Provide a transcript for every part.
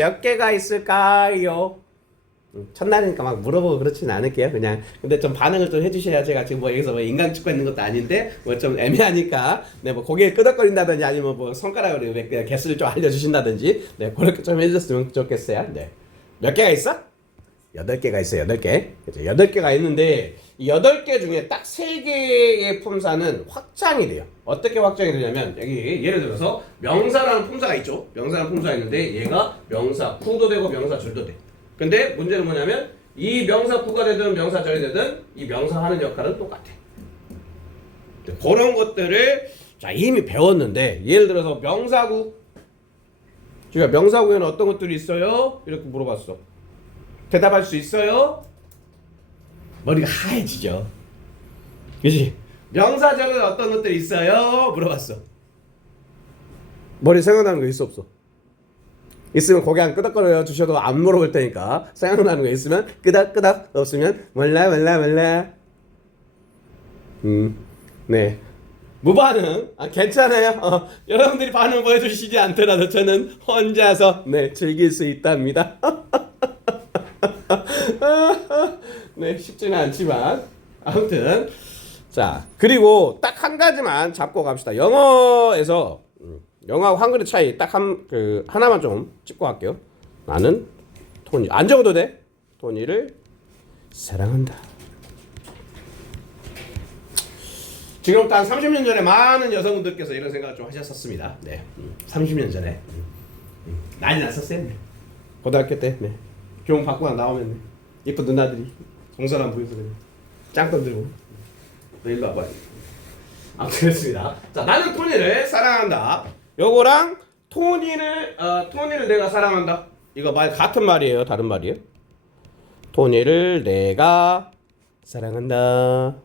몇 개가 있을까요? 첫날이니까 막 물어보고 그렇진 않을게요. 그냥 근데 좀 반응을 좀 해주셔야 제가 지금 뭐 여기서 뭐 인강 찍고 있는 것도 아닌데 뭐 좀 애매하니까 네 뭐 고개 끄덕거린다든지 아니면 뭐 손가락으로 개수를 좀 알려주신다든지 네 그렇게 좀 해주셨으면 좋겠어요. 네 몇 개가 있어? 8개가 있어요. 8개. 그죠? 8개가 있는데 이 8개 중에 딱 3개의 품사는 확장이 돼요. 어떻게 확장이 되냐면 여기 예를 들어서 명사라는 품사가 있죠. 명사라는 품사가 있는데 얘가 명사 구도 되고 명사 절도 돼. 근데 문제는 뭐냐면 이 명사 구가 되든 명사 절이 되든 이 명사 하는 역할은 똑같아. 그런 것들을 자 이미 배웠는데 예를 들어서 명사구 제가 명사구에는 어떤 것들이 있어요? 이렇게 물어봤어. 대답할 수 있어요? 머리가 하얘지죠. 그치? 명사절은 어떤 것들이 있어요? 물어봤어. 머리 생각나는 거 있어 없어? 있으면 고개 안 끄덕거려 주셔도 안 물어볼 테니까 생각나는 거 있으면 끄덕끄덕 없으면 몰라. 네. 무반응 괜찮아요. 여러분들이 반응 보여주시지 않더라도 저는 혼자서 네 즐길 수 있답니다. 네 쉽지는 않지만 아무튼 자 그리고 딱 한 가지만 잡고 갑시다. 영어에서 영어하고 한글의 차이 딱 하나만 좀 짚고 갈게요. 나는 토니 안 적어도 돼. 토니를 사랑한다. 지금부터 한 30년 전에 많은 여성분들께서 이런 생각을 좀 하셨었습니다. 네, 30년 전에 난리 났었어요. 네. 고등학교 때 네. 교훈 받고 나오면 네. 예쁜 누나들이 동서남 보여서 그냥 짱돈 들고 너 일로 와봐. 아무튼 그렇습니다. 자 나는 토니를 사랑한다. 요거랑 토니를 내가 사랑한다. 이거 말 같은 말이에요? 다른 말이에요? 토니를 내가 사랑한다.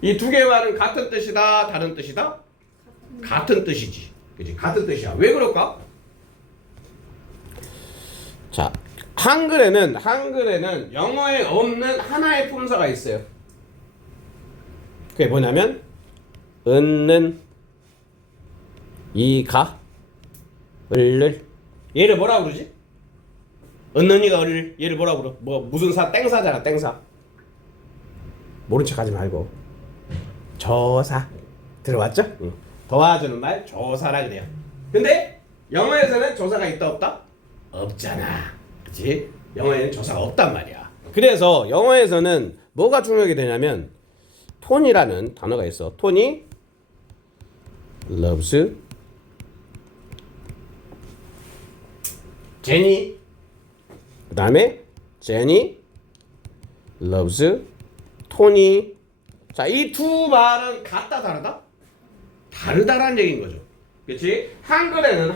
이 두 개의 말은 같은 뜻이다, 다른 뜻이다? 같은 뜻이지. 그치? 같은 뜻이야. 왜 그럴까? 자, 한글에는 영어에 없는 하나의 품사가 있어요. 그게 뭐냐면 은는 이가 을을 얘를 뭐라 그러지? 은는이가 을을 얘를 뭐라 그러? 뭐 무슨 사 땡사잖아 땡사. 모른 척하지 말고 조사 들어왔죠? 응. 도와주는 말 조사라 그래요. 근데 영어에서는 조사가 있다 없다? 없잖아. 그치? 영어에는 조사가 없단 말이야. 그래서 영어에서는 뭐가 중요하게 되냐면 톤이라는 단어가 있어. 톤이 loves 제니 그 다음에 제니 loves 토니. 자, 이 두 말은 같다 다르다? 다르다라는 얘기인 거죠. 그렇지? 한글에는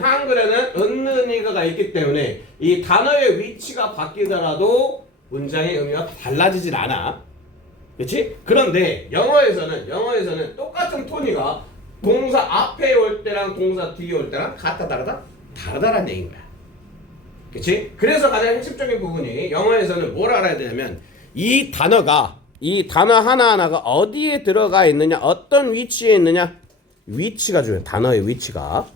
은는이가가 있기 때문에 이 단어의 위치가 바뀌더라도 문장의 의미가 달라지질 않아. 그렇지? 그런데 영어에서는 똑같은 토니가 동사 앞에 올 때랑 동사 뒤에 올 때랑 같다 다르다? 다르다라는 얘기인 거야. 그렇지? 그래서 가장 핵심적인 부분이 영어에서는 뭘 알아야 되냐면 이 단어 하나하나가 어디에 들어가 있느냐, 어떤 위치에 있느냐, 위치가 중요해. 단어의 위치가.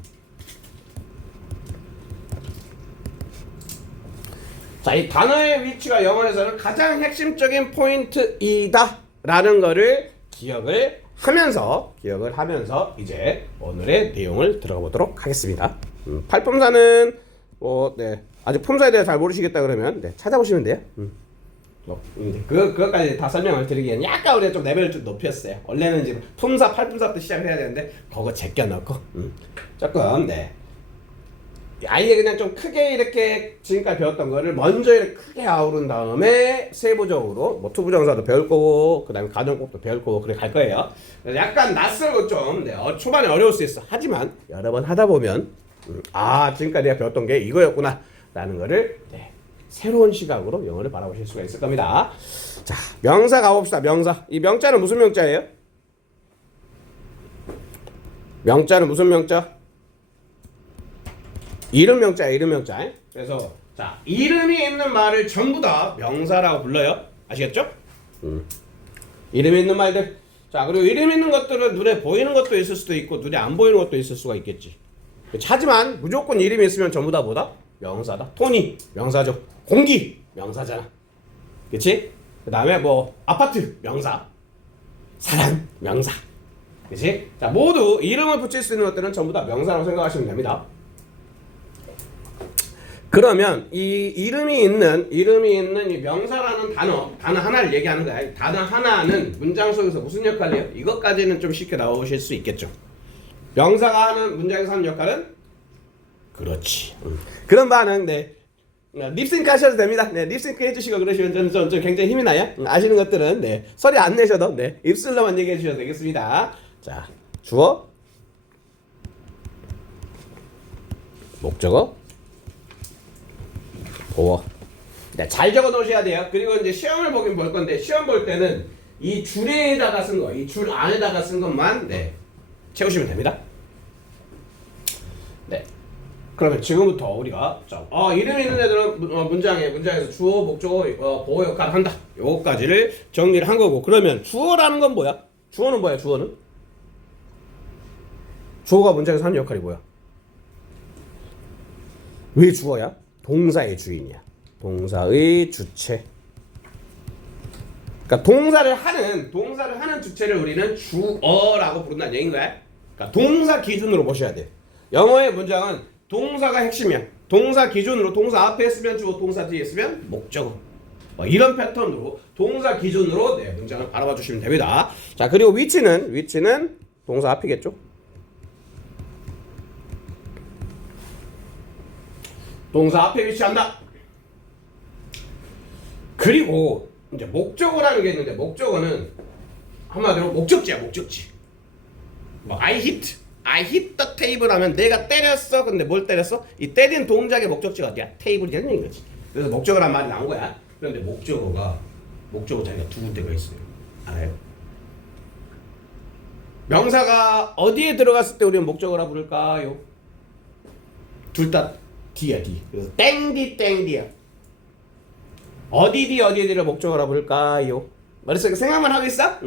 자, 이 단어의 위치가 영어에서는 가장 핵심적인 포인트이다 라는 거를 기억을 하면서 이제 오늘의 내용을 들어가 보도록 하겠습니다. 팔품사는 네, 아직 품사에 대해 잘 모르시겠다 그러면 네, 찾아보시면 돼요. 그것까지 다 설명을 드리기에는 약간 우리가 좀 레벨을 좀 높였어요. 원래는 지금 품사, 팔품사 때 시작을 해야 되는데 그거 제껴넣고 조금 네 아예 그냥 좀 크게 이렇게 지금까지 배웠던 거를 먼저 이렇게 크게 아우른 다음에 세부적으로 뭐 투부정사도 배울 거고 그 다음에 가정법도 배울 거고 그래 갈 거예요. 약간 낯설고 좀 네, 초반에 어려울 수 있어. 하지만 여러 번 하다 보면 지금까지 내가 배웠던 게 이거였구나 라는 거를 네, 새로운 시각으로 영어를 바라보실 수가 있을 겁니다. 자, 명사 가봅시다. 명사. 이 명자는 무슨 명자예요? 명자는 무슨 명자? 이름 명자야, 이름 명자. 그래서 자, 이름이 있는 말을 전부 다 명사라고 불러요. 아시겠죠? 이름이 있는 말들. 자, 그리고 이름 있는 것들은 눈에 보이는 것도 있을 수도 있고 눈에 안 보이는 것도 있을 수가 있겠지. 하지만 무조건 이름이 있으면 전부 다 뭐다? 명사다. 토니 명사죠. 공기 명사잖아. 그치? 그 다음에 뭐 아파트 명사, 사람 명사. 그치? 자, 모두 이름을 붙일 수 있는 것들은 전부 다 명사라고 생각하시면 됩니다. 그러면 이 이름이 있는 이 명사라는 단어 하나를 얘기하는 거야. 단어 하나는 문장 속에서 무슨 역할을 해요? 이것까지는 좀 쉽게 나오실 수 있겠죠. 명사가 하는 문장에서 하는 역할은 그렇지. 그런 반응 네. 립싱크 하셔도 됩니다. 네, 립싱크 해주시고 그러시면 좀 굉장히 힘이 나요. 아시는 것들은 네, 소리 안 내셔도 네, 입술로만 얘기해 주셔도 되겠습니다. 자, 주어, 목적어, 보어. 네, 잘 적어 놓으셔야 돼요. 그리고 이제 시험을 보긴 볼 건데 시험 볼 때는 이 줄에다가 쓴 거, 이 줄 안에다가 쓴 것만 네, 채우시면 됩니다. 네. 그러면 지금부터 우리가 이름 있는 애들은 문장에서 주어, 목적어, 보호 역할을 한다. 요거까지를 정리를 한 거고. 그러면 주어라는 건 뭐야? 주어는 뭐야? 주어는? 주어가 문장에서 하는 역할이 뭐야? 왜 주어야? 동사의 주인이야. 동사의 주체. 그러니까 동사를 하는 주체를 우리는 주어라고 부른다는 얘기인 거야. 그러니까 동사 기준으로 보셔야 돼. 영어의 문장은 동사가 핵심이야. 동사 기준으로 동사 앞에 쓰면 주어, 동사 뒤에 쓰면 목적어. 이런 패턴으로 동사 기준으로 네, 문장을 바라봐 주시면 됩니다. 자, 그리고 위치는 동사 앞이겠죠. 동사 앞에 위치한다. 그리고 이제 목적어라는 게 있는데 목적어는 한마디로 목적지야. 목적지. I hit the table 하면 내가 때렸어. 근데 뭘 때렸어? 이 때린 동작의 목적지가 어디야? 테이블이라는 얘기인 거지. 그래서 목적어란 말이 나온 거야. 그런데 목적어 자리가 두 군데가 있어요. 알아요? 명사가 어디에 들어갔을 때 우리는 목적어라 부를까요? 둘 다 D야, D. 그래서 땡디야. 어디를 목적어라 부를까요? 머릿속에 생각만 하고 있어?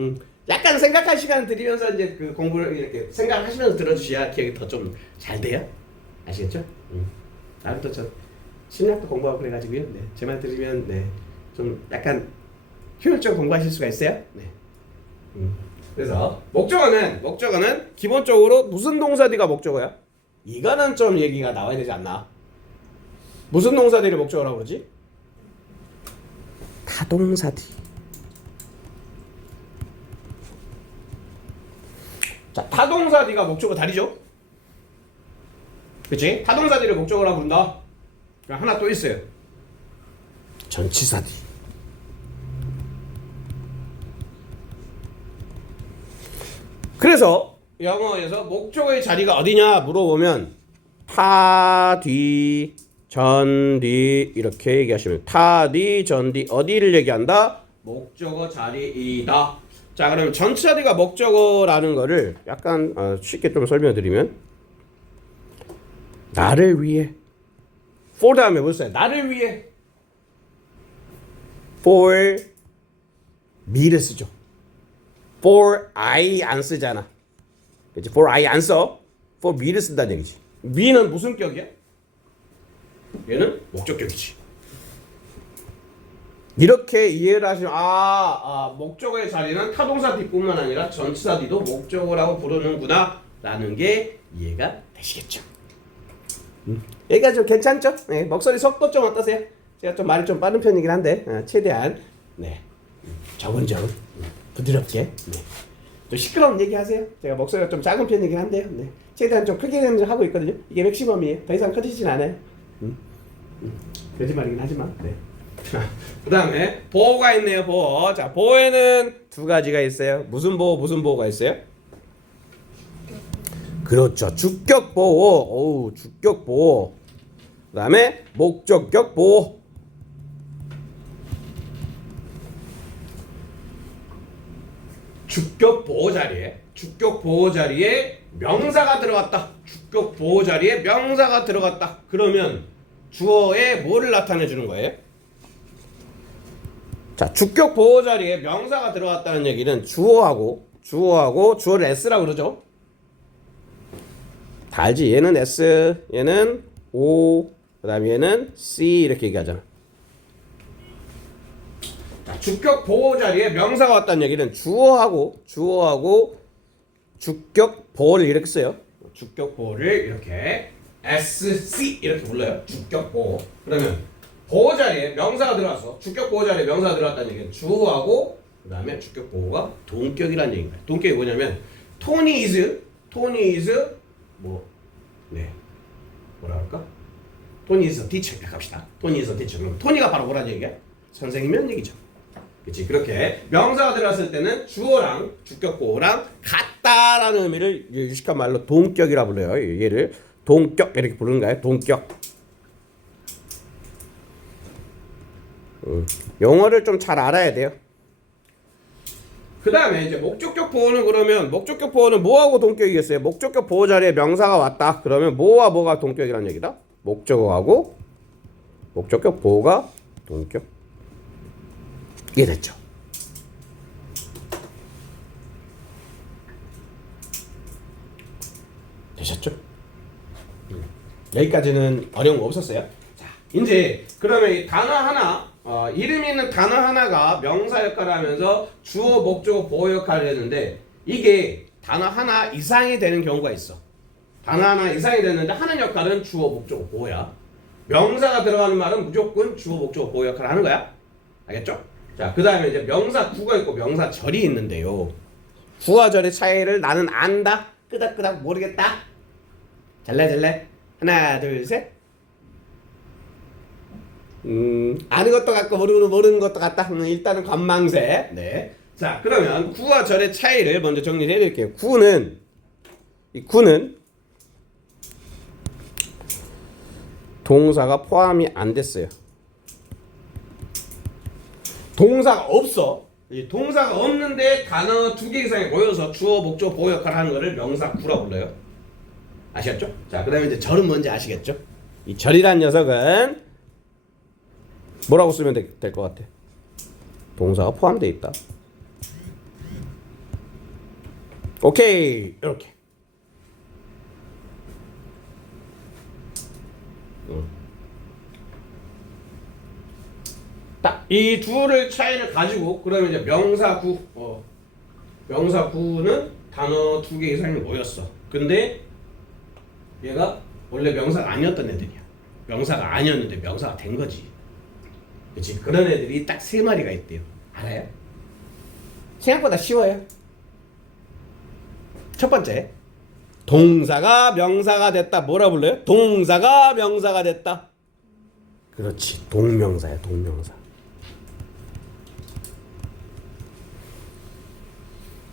약간 생각할 시간 드리면서 이제 그 공부를 이렇게 생각하시면서 들어주셔야 기억이 더 좀 잘 돼요. 아시겠죠? 나도 저 심리학도 공부하고 그래가지고요. 네, 제 말 들으면 네, 좀 약간 효율적으로 공부하실 수가 있어요. 네. 그래서 목적어는 기본적으로 무슨 동사디가 목적어야? 이거는 좀 얘기가 나와야 되지 않나? 무슨 동사디를 목적어라고 그러지? 타동사디. 자, 타동사디가 목적어 다리죠? 그치? 타동사디를 목적어라고 부른다. 하나 또 있어요. 전치사디. 그래서 영어에서 목적어의 자리가 어디냐 물어보면 타, 뒤, 전, 뒤 이렇게 얘기하시면 타, 뒤, 전, 뒤 어디를 얘기한다? 목적어 자리이다. 자, 그러면 전치사디가 목적어라는 거를 약간 쉽게 좀 설명드리면 나를 위해 for 다음에 뭘 써요? 나를 위해 for me를 쓰죠. for I 안 쓰잖아. 그치? for I 안 써. for me를 쓴다는 얘기지. me는 무슨 격이야? 얘는 목적격이지. 이렇게 이해를 하시면 목적어의 자리는 타동사 뒤뿐만 아니라 전치사 뒤도 목적어라고 부르는구나 라는 게 이해가 되시겠죠. 여기가 좀 괜찮죠? 네, 목소리 속도 좀 어떠세요? 제가 좀 말이 좀 빠른 편이긴 한데 최대한 네, 적은적은 부드럽게 네. 좀 시끄러운 얘기 하세요. 제가 목소리가 좀 작은 편이긴 한데요. 네. 최대한 좀 크게 하고 있거든요. 이게 맥시멈이에요. 더 이상 커지진 않아요. 거짓말이긴 하지만 네. 그 다음에 보호가 있네요. 보호. 자, 보호에는 두 가지가 있어요. 무슨 보호가 있어요? 그렇죠. 주격 보호. 주격 보호. 그 다음에 목적격 보호. 주격 보호 자리에 명사가 들어갔다. 주격 보호 자리에 명사가 들어갔다. 그러면 주어에 뭐를 나타내 주는 거예요? 자, 주격 보호 자리에 명사가 들어갔다는 얘기는 주어하고 주어를 S라고 그러죠. 다 알지? 얘는 S, 얘는 O, 그 다음에 얘는 C 이렇게 얘기하잖아. 자, 주격 보호 자리에 명사가 왔다는 얘기는 주어하고 주격 보호를 이렇게 써요. 주격 보호를 이렇게 SC 이렇게 불러요. 주격 보호. 그러면 보호 자리에 명사가 들어와서 주격 보호 자리에 명사가 들어왔다는 얘기는 주어하고 그 다음에 주격 보호가 동격이라는 얘기인 거예요. 동격이 뭐냐면 토니 is 뭐 뭐라 할까? 토니 is teacher 이렇게 합시다. 토니 is teacher. 그럼 토니가 바로 뭐라는 얘기야? 선생님이라는 얘기죠. 그렇지. 그렇게 명사가 들어왔을 때는 주어랑 주격 보호랑 같다라는 의미를 유식한 말로 동격이라 불러요. 얘를 동격 이렇게 부르는 거예요. 동격. 영어를 좀 잘 알아야 돼요. 그 다음에 이제 목적격 보호는 그러면 목적격 보호는 뭐하고 동격이겠어요? 목적격 보호 자리에 명사가 왔다. 그러면 뭐와 뭐가 동격이라는 얘기다? 목적어하고 목적격 보호가 동격. 이해됐죠? 되셨죠? 여기까지는 어려운 거 없었어요? 자, 이제 그러면 이 단어 하나 이름 있는 단어 하나가 명사 역할을 하면서 주어, 목적어, 보호 역할을 했는데 이게 단어 하나 이상이 되는 경우가 있어. 단어 하나 이상이 됐는데 하는 역할은 주어, 목적어, 보호야. 명사가 들어가는 말은 무조건 주어, 목적어, 보호 역할을 하는 거야. 알겠죠? 자, 그 다음에 이제 명사 구가 있고 명사 절이 있는데요. 구와 절의 차이를 나는 안다. 끄덕끄덕 모르겠다. 잘래. 하나, 둘, 셋. 아는 것도 같고 모르는 것도 같다. 일단은 관망세. 네. 자, 그러면 구와 절의 차이를 먼저 정리를 해드릴게요. 구는 동사가 포함이 안 됐어요. 동사가 없어. 동사가 없는데 단어 2개 이상이 모여서 주어, 목적, 보호 역할을 하는 거를 명사 구라 불러요. 아시겠죠? 자, 그 다음에 이제 절은 뭔지 아시겠죠? 이 절이란 녀석은 뭐라고 쓰면 될 것 같아? 동사가 포함되어 있다. 오케이, 이렇게. 딱 이 둘의 차이를 가지고 그러면 이제 명사구는 단어 2개 이상이 모였어. 근데 얘가 원래 명사가 아니었던 애들이야. 명사가 아니었는데 명사가 된 거지. 그렇지? 그런 애들이 딱 3마리가 있대요. 알아요? 생각보다 쉬워요. 첫 번째, 동사가 명사가 됐다. 뭐라 불러요? 동사가 명사가 됐다. 그렇지, 동명사야, 동명사.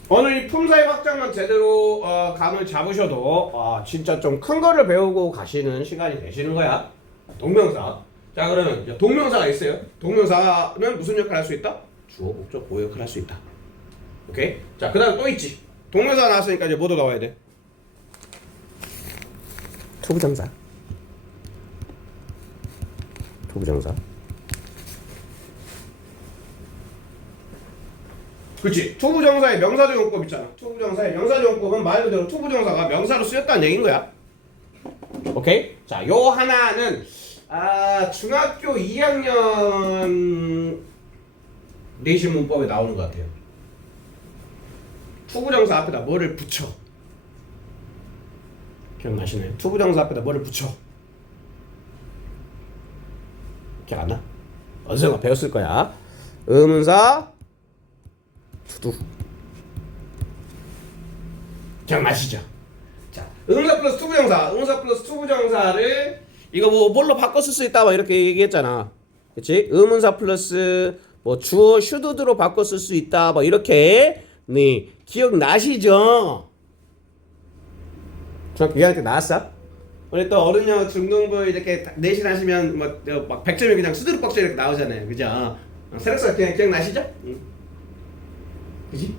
오늘 이 품사의 확장만 제대로 감을 잡으셔도 진짜 좀 큰 거를 배우고 가시는 시간이 되시는 거야. 동명사. 자, 그러면 동명사가 있어요. 동명사는 무슨 역할을 할 수 있다? 주어, 목적, 보호 역할을 할 수 있다. 오케이? 자, 그 다음 또 있지. 동명사가 나왔으니까 이제 뭐도 나와야 돼? 투부정사. 투부정사. 그렇지. 투부정사의 명사적 용법 있잖아. 투부정사의 명사적 용법은 말 그대로 투부정사가 명사로 쓰였다는 얘기인 거야. 오케이? 자, 요 하나는 중학교 2학년 내신 문법에 나오는 것 같아요. 투부정사 앞에다 뭐를 붙여. 기억나시나요? 투부정사 앞에다 뭐를 붙여. 기억 안 나? 어디서 배웠을 거야. 의문사 투두. 기억나시죠? 자, 의문사 플러스 투부정사. 의문사 플러스 투부정사를 이거 뭐 뭘로 바꿔 쓸 수 있다 막 이렇게 얘기했잖아. 그치? 의문사 플러스 뭐 주어 슈드드로 바꿔 쓸 수 있다 뭐 이렇게. 네, 기억나시죠? 중학교 2학년 때 나왔어? 우리 또 어른영어 중등부 이렇게 내신 하시면 뭐 막 100점이 그냥 수두룩 벅져 이렇게 나오잖아요. 그죠? 세력사 기억나시죠? 응. 그지?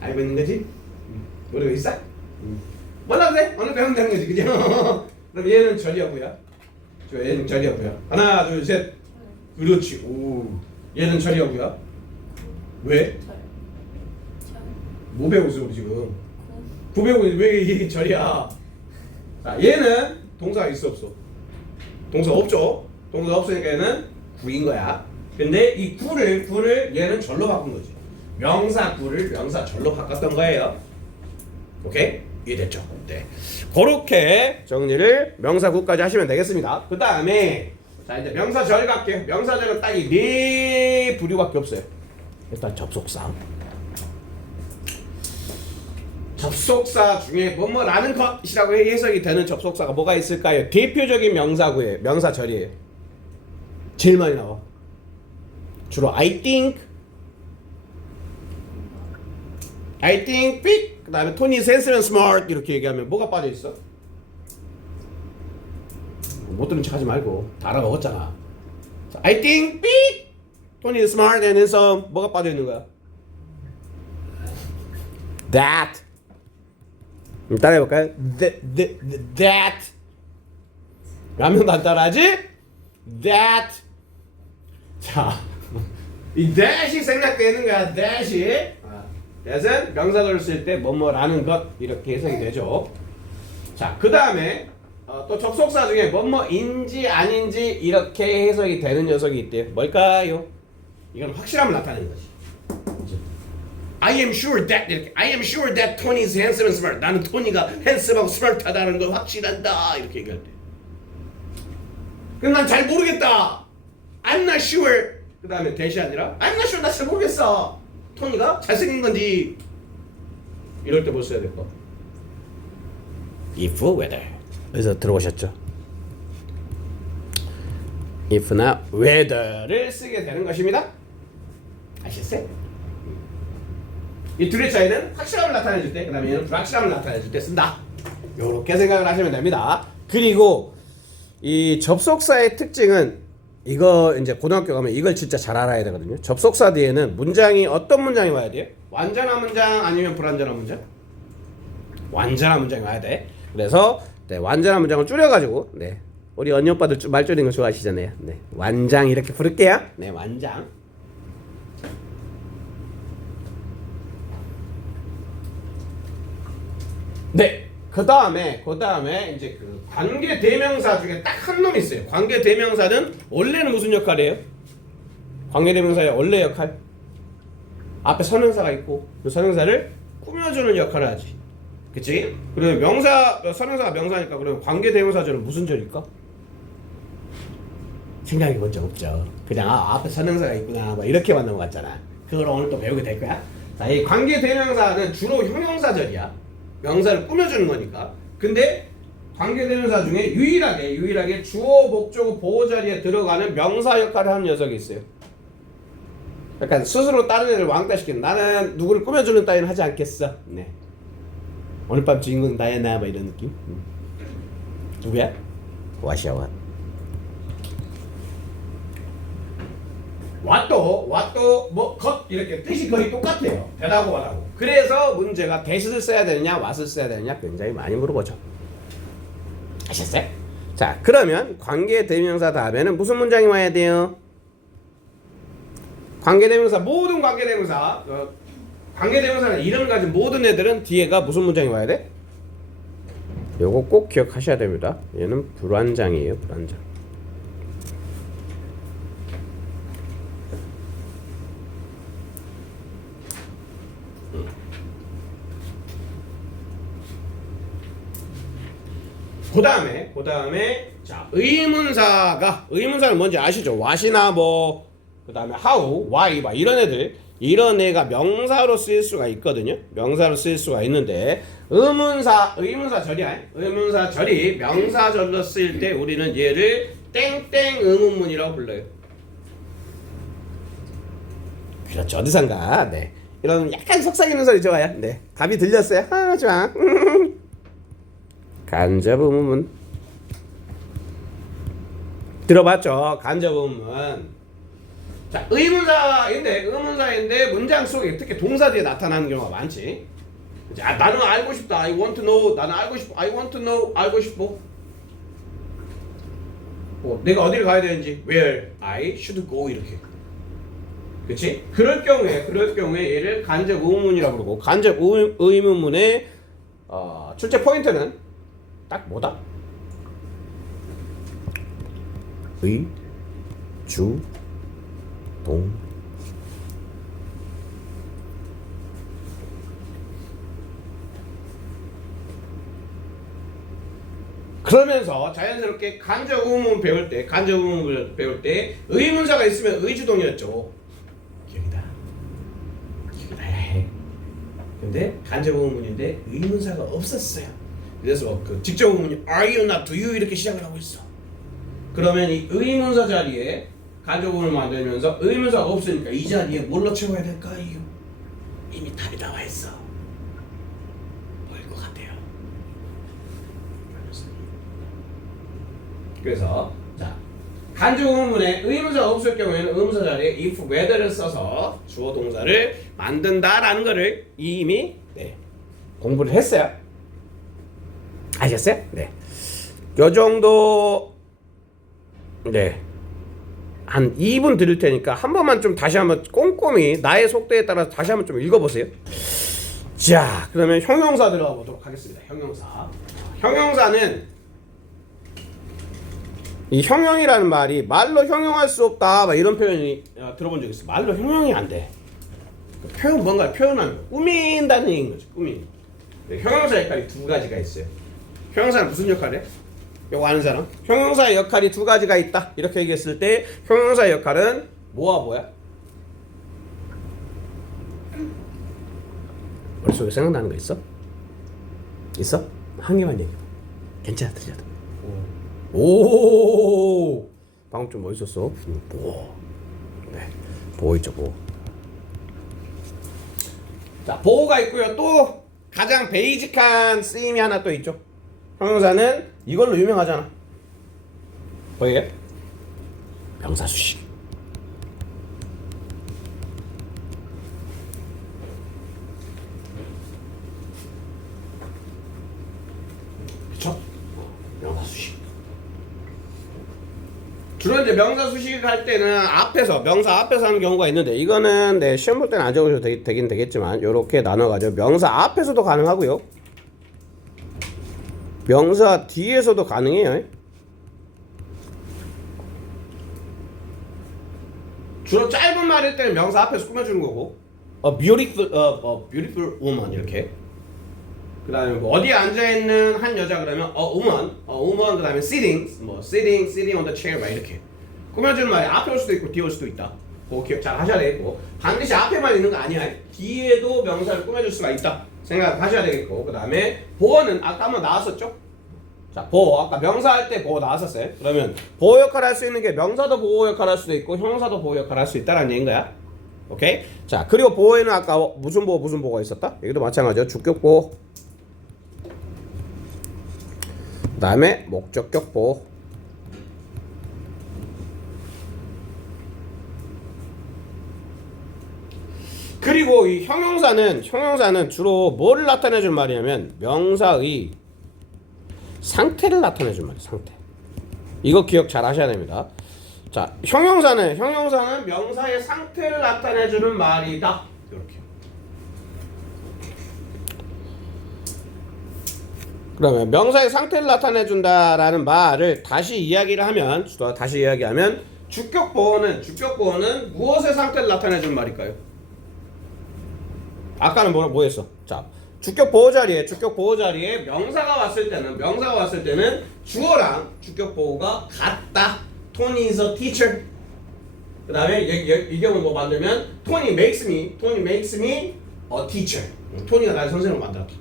알고 있는 거지? 모르고 있어? 몰라도 돼. 오늘 배우면 되는 거지. 그죠? 그럼 얘는 절이었고요. 얘는 절이었고요. 하나, 둘, 셋. 그렇지. 오. 얘는 절이었고요. 왜? 뭐 배우고 있어 우리 지금? 9 배우고 왜 이게 절이야? 자, 얘는 동사가 있어 없어? 동사 없죠? 동사 없으니까 얘는 구인 거야. 근데 이 구를 얘는 절로 바꾼 거지. 명사 구를 명사 절로 바꿨던 거예요. 오케이? 이해됐죠? 네. 그렇게 정리를 명사 구까지 하시면 되겠습니다. 그 다음에 자 이제 명사 절 갈게요. 명사 절은 딱 이 네 부류밖에 없어요. 일단 접속사. 접속사 중에 뭐뭐라는 것이라고 해석이 되는 접속사가 뭐가 있을까요? 대표적인 명사구예요. 명사절이에요. 제일 많이 나와. 주로 I think big. 그 다음에 토니 센스는 smart 이렇게 얘기하면 뭐가 빠져있어? 못 들은 척 하지 말고 다 알아먹었잖아. I think big. 토니 smart and handsome. 뭐가 빠져있는 거야? That. 따라해볼까요? That. 한 명도 안 따라하지? That. 자, 이 that이 생략되는 거야. that이. that은 명사절을 쓸 때 뭐뭐라는 것 이렇게 해석이 되죠. 자, 그 다음에 또 접속사 중에 뭐뭐인지 아닌지 이렇게 해석이 되는 녀석이 있대요. 뭘까요? 이건 확실함을 나타내는 거지. I am sure that 이렇게 I am sure that Tony is handsome and smart. 나는 토니가 핸섬하고 스마트하다는 걸 확실한다 이렇게 얘기할 때. 그럼 난 잘 모르겠다. I'm not sure. 그 다음에 대시 아니라 I'm not sure. 나 잘 모르겠어. 토니가 잘생긴 건지 이럴 때 뭘 써야 될까? If whether. 그래서 들어보셨죠? If나 whether를 쓰게 되는 것입니다. 아셨어요? 이 둘의 차이는 확실함을 나타내줄 때, 그 다음에 얘는 불확실함을 나타내줄 때 쓴다. 요렇게 생각을 하시면 됩니다. 그리고 이 접속사의 특징은 이거 이제 고등학교 가면 이걸 진짜 잘 알아야 되거든요. 접속사 뒤에는 문장이 어떤 문장이 와야 돼요? 완전한 문장 아니면 불완전한 문장? 완전한 문장이 와야 돼. 그래서 네, 완전한 문장을 줄여가지고 네, 우리 언니 오빠들 말 줄이는 거 좋아하시잖아요. 네, 완장 이렇게 부를게요. 네, 완장. 네, 그 다음에 이제 그 관계 대명사 중에 딱 한 놈이 있어요. 관계 대명사는 원래는 무슨 역할이에요? 관계 대명사의 원래 역할. 앞에 선행사가 있고 그 선행사를 꾸며주는 역할을 하지. 그치? 그리고 선행사가 명사니까 그러면 관계 대명사절은 무슨 절일까? 생각이 먼저 없죠. 그냥 앞에 선행사가 있구나 뭐 이렇게만 넘어갔잖아. 그걸 오늘 또 배우게 될 거야. 자, 이 관계 대명사는 주로 형용사절이야. 명사를 꾸며주는 거니까. 근데 관계대명사 중에 유일하게 주어, 목적, 보호 자리에 들어가는 명사 역할을 하는 녀석이 있어요. 약간 스스로 다른 애를 왕따시키는. 나는 누구를 꾸며주는 따위는 하지 않겠어. 네. 오늘 밤 주인공 나야 뭐 이런 느낌. 누구야? 와시아와. 왓도 뭐 것 이렇게 뜻이 거의 똑같아요. 대답하고 말하고. 그래서 문제가 대시를 써야 되느냐 왓을 써야 되느냐 굉장히 많이 물어보죠. 아셨어요? 자, 그러면 관계 대명사 다음에는 무슨 문장이 와야 돼요? 관계 대명사 모든 관계 대명사 관계 대명사는 이름을 가진 모든 애들은 뒤에가 무슨 문장이 와야 돼? 요거 꼭 기억하셔야 됩니다. 얘는 불완장이에요. 불완장. 그 다음에 자, 의문사는 뭔지 아시죠? what이나 뭐 그 다음에 how, why 막 이런 애가 명사로 쓰일 수가 있거든요. 명사로 쓰일 수가 있는데 의문사절이 명사절로 쓰일 때 우리는 얘를 땡땡 의문문이라고 불러요. 그렇죠. 어디선가 네, 이런 약간 속삭이는 소리 좋아요. 네, 답이 들렸어요? 아, 좋아. 간접 의문문 들어봤죠? 간접 의문문. 자, 의문사인데 문장 속에 특히 동사 뒤에 나타나는 경우가 많지. 자, 나는 알고 싶다. I want to know. 나는 알고 싶어. I want to know. 알고 싶어. 내가 어디를 가야 되는지. Where I should go 이렇게. 그렇지? 그럴 경우에 얘를 간접 의문문이라고 부르고 간접 의문문의 출제 포인트는 딱 뭐다? 의, 주, 동. 그러면서 자연스럽게 간접 의문문 배울 때, 간접 의문문을 배울 때 의문사가 있으면 의주동이었죠. 기억이다. 기억이다 해. 근데 간접 의문문인데 의문사가 없었어요. 그래서 그 직접 의문이 are you not do you 이렇게 시작을 하고 있어. 그러면 이 의문사 자리에 간접 의문을 만들면서 의문사가 없으니까 이 자리에 뭘로 채워야 될까요? 이미 답이 나와 있어. 그래서 자 간접 의문문에 의문사가 없을 경우에는 의문사 자리에 if whether를 써서 주어 동사를 만든다라는 거를 이미 공부를 했어요. 아셨어요? 네. 요 정도 한 2분 드릴 테니까 한 번만 좀 다시 한번 꼼꼼히 나의 속도에 따라서 다시 한번 좀 읽어보세요. 자, 그러면 형용사 들어가 보도록 하겠습니다. 형용사. 형용사는 이 형용이라는 말이 말로 형용할 수 없다 막 이런 표현이 들어본 적 있어. 말로 형용이 안 돼. 표현 뭔가 표현하는 거 꾸민다는 얘기인 거죠. 꾸민. 형용사 역할이 두 가지가 있어요. 형용사는 무슨 역할을 해? 이거 아는 사람? 형용사의 역할이 두 가지가 있다 이렇게 얘기했을 때 형용사의 역할은 뭐와 뭐야? 머릿속에 생각나는 거 있어? 있어? 한 개만 얘기해. 괜찮아 들려도. 오 방금 좀 멋있었어. 보호. 네, 보호 있죠 보호. 자 보호가 있고요. 또 가장 베이직한 쓰임이 하나 또 있죠. 형용사는 이걸로 유명하잖아. 뭐예요? 명사수식. 그렇죠? 명사수식. 주로 이제 명사수식을 할 때는 앞에서 명사 앞에서 하는 경우가 있는데 이거는 시험 볼 때는 안 적으셔도 되긴 되겠지만 이렇게 나눠가지고 명사 앞에서도 가능하고요. 명사 뒤에서도 가능해요. 주로 짧은 말일 때는 명사 앞에서 꾸며주는 거고 beautiful woman 이렇게. 그 다음에 뭐 어디에 앉아있는 한 여자 그러면 woman 그 다음에 sitting on the chair 막 이렇게 꾸며주는 말이 앞에 올 수도 있고 뒤에 올 수도 있다. 그거 기억 잘 하셔야 되겠고 반드시 앞에만 있는 거 아니야. 뒤에도 명사를 꾸며줄 수가 있다 생각하셔야 되겠고 그 다음에 보어는 아까 한번 나왔었죠? 자 보어 아까 명사 할 때 보어 나왔었어요. 그러면 보어 역할을 할 수 있는 게 명사도 보어 역할을 할 수도 있고 형사도 보어 역할을 할 수 있다는 얘기인 거야. 오케이? 자 그리고 보어에는 아까 무슨 보어가 있었다? 여기도 마찬가지죠. 주격보어 그 다음에 목적격 보어 그리고 이 형용사는 주로 뭐를 나타내줄 말이냐면 명사의 상태를 나타내줄 말이에요. 상태. 이거 기억 잘 하셔야 됩니다. 자, 형용사는 명사의 상태를 나타내주는 말이다. 이렇게. 그러면 명사의 상태를 나타내준다라는 말을 다시 이야기하면 주격 보어는 무엇의 상태를 나타내주는 말일까요? 아까는 뭐 했어? 자, 주격 보호 자리에 명사가 왔을 때는 주어랑 주격 보호가 같다. Tony is a teacher. 그 다음에 이 경우는 뭐 만들면 Tony makes me a teacher. 토니가 나의 선생님을 만들었다.